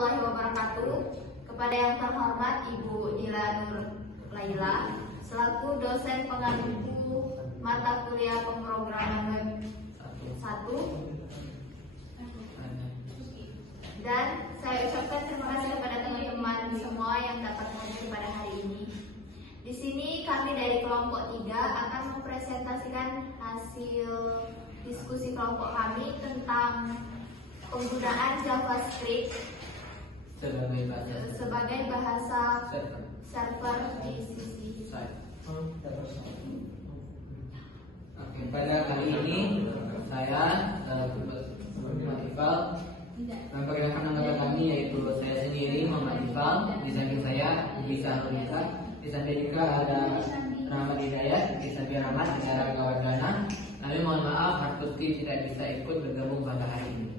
warahmatullahi wabarakatuh. Kepada yang terhormat Ibu Dila Nur Laila selaku dosen pengampu mata kuliah pemrograman web 1, dan saya ucapkan terima kasih kepada teman-teman semua yang dapat hadir pada hari ini. Di sini kami dari kelompok 3 akan mempresentasikan hasil diskusi kelompok kami tentang penggunaan JavaScript sebagai bahasa server di sisi. Oke, pada kali ini saya Muhammad Iqbal memperkenalkan anggota kami, yaitu saya sendiri Muhammad Iqbal, di samping saya bisa Sahrulika, di samping juga ada Rahmat Hidayat, di samping Rahmat ada Gawardana. Kami mohon maaf Hartuti tidak bisa ikut bergabung pada hari ini.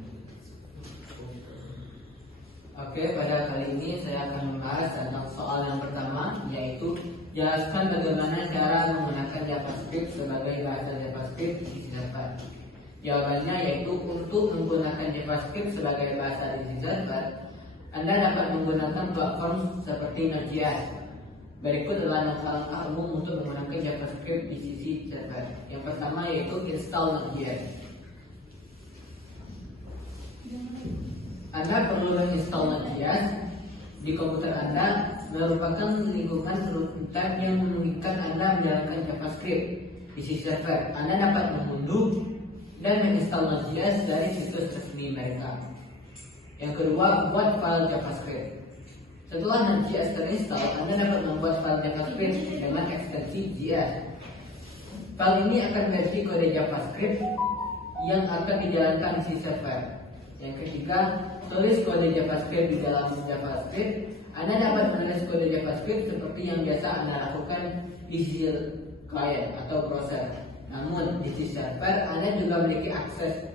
Oke, pada kali ini saya akan membahas tentang soal yang pertama, yaitu jelaskan bagaimana cara menggunakan JavaScript sebagai bahasa JavaScript di server. Jawabannya yaitu untuk menggunakan JavaScript sebagai bahasa di server, Anda dapat menggunakan platform seperti Node.js. Berikut adalah langkah-langkah umum untuk menggunakan JavaScript di sisi server. Yang pertama yaitu install Node.js. Anda perlu menginstal Node.js di komputer Anda, merupakan lingkungan runtah yang memungkinkan Anda menjalankan JavaScript di sisi server. Anda dapat mengunduh dan menginstal Node.js dari situs resmi mereka. Yang kedua, buat file JavaScript. Setelah Node.js terinstall, Anda dapat membuat file JavaScript dengan ekstensi JS. File ini akan berisi kode JavaScript yang akan dijalankan di sisi server. Yang ketiga, tulis kode JavaScript di dalam JavaScript. Anda dapat menulis kode JavaScript seperti yang biasa Anda lakukan di sisi client atau browser. Namun di sisi server, Anda juga memiliki akses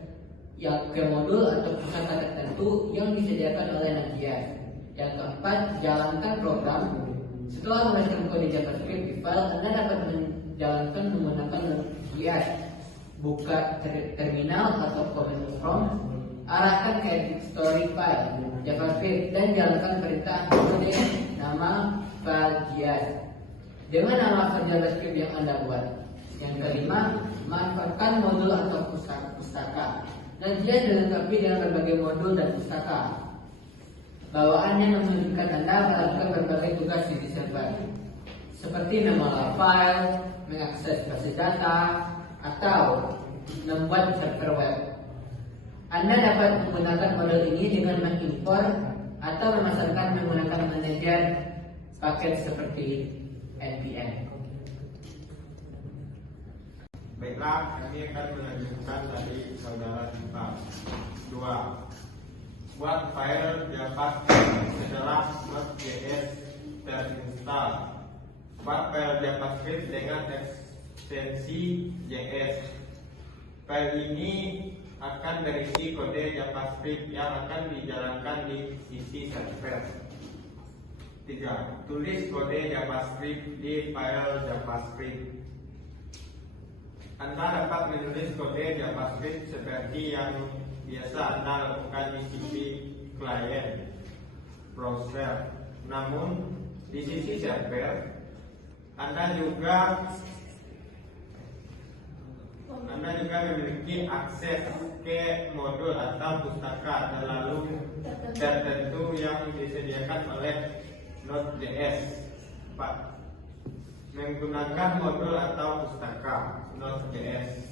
yang ke modul atau pusaka tertentu yang disediakan oleh Node.js. Yang keempat, jalankan program. Setelah menuliskan kode JavaScript di file, Anda dapat menjalankan menggunakan Node.js. Buka terminal atau command prompt, arahkan ke story file JavaScript dan jalankan perintah kode nama file JS dengan nama file JavaScript yang Anda buat. Yang kelima, manfaatkan modul atau pustaka. Node.js dilengkapi dengan berbagai modul dan pustaka. Bawaannya memungkinkan Anda melakukan berbagai tugas di server, seperti mengolah file, mengakses basis data, atau membuat server web. Anda dapat menggunakan model ini dengan mengimpor atau memasarkan menggunakan manajer paket seperti npm. Baiklah, kami akan melanjutkan dari saudara kita. 2. Buat file JavaScript setelah Node.js terinstall. Buat file JavaScript dengan ekstensi JS. File ini akan berisi kode JavaScript yang akan dijalankan di sisi server. 3. Tulis kode JavaScript di file JavaScript. Anda dapat menulis kode JavaScript seperti yang biasa Anda lakukan di sisi client, browser. Namun di sisi server, Anda juga memiliki akses ke modul atau pustaka tertentu yang disediakan oleh Node.js. 4. Menggunakan modul atau pustaka Node.js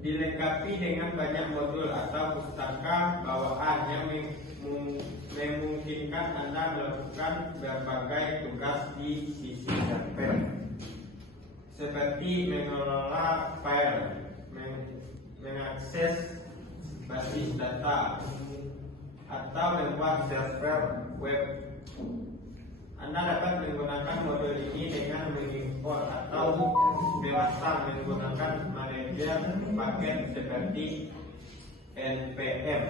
dilengkapi dengan banyak modul atau pustaka bawaan yang memungkinkan Anda melakukan berbagai tugas di sisi server, seperti mengelola file, mengakses basis data, atau membuat server web. Anda dapat menggunakan modul ini dengan mengimpor atau memasang menggunakan manajer paket seperti npm.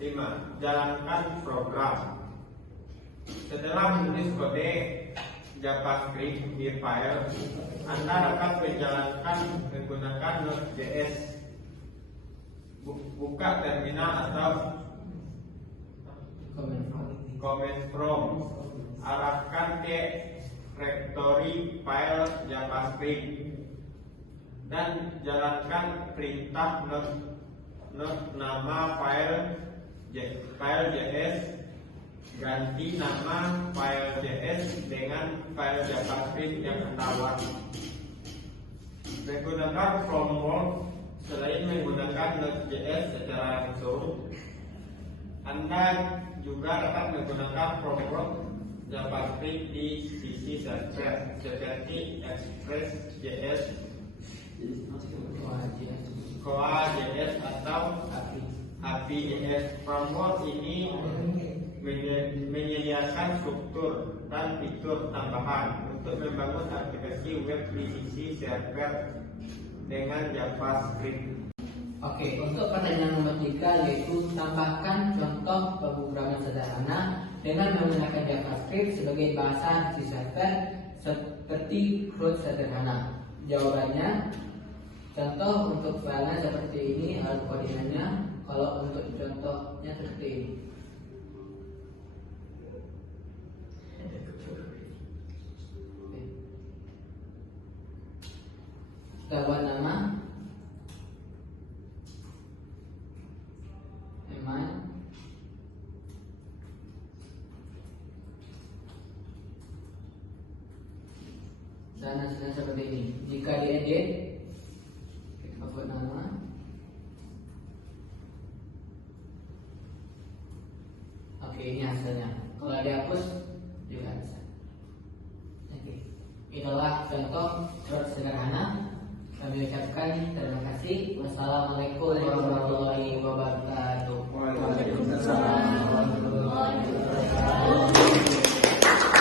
5. Jalankan program. Setelah menulis kode JavaScript di file, Anda dapat menjalankan menggunakan Node.js buka terminal atau command prompt, arahkan ke directory file JavaScript dan jalankan perintah not nama file JS, ganti nama file JS dengan file JavaScript yang Anda buat. Menggunakan framework, selain menggunakan Node.js secara langsung, Anda juga dapat menggunakan framework JavaScript di sisi server seperti Express.js, Koa.js atau API.js. Framework ini menyediakan struktur dan fitur tambahan untuk membangun aplikasi web di sisi server dengan JavaScript. Oke, untuk pertanyaan nomor 3 yaitu tambahkan contoh pemrograman sederhana dengan menggunakan JavaScript sebagai bahasa di server seperti code sederhana. Jawabannya, contoh untuk filenya seperti ini, alat codingannya. Kalau untuk contohnya seperti ini. Kita buat nama email, dan hasilnya seperti ini. Jika diedit, kita buat nama, oke, ini hasilnya. Kalau dihapus juga bisa. Oke, itulah contoh code sederhana. Kami ucapkan terima kasih. Wassalamualaikum warahmatullahi wabarakatuh.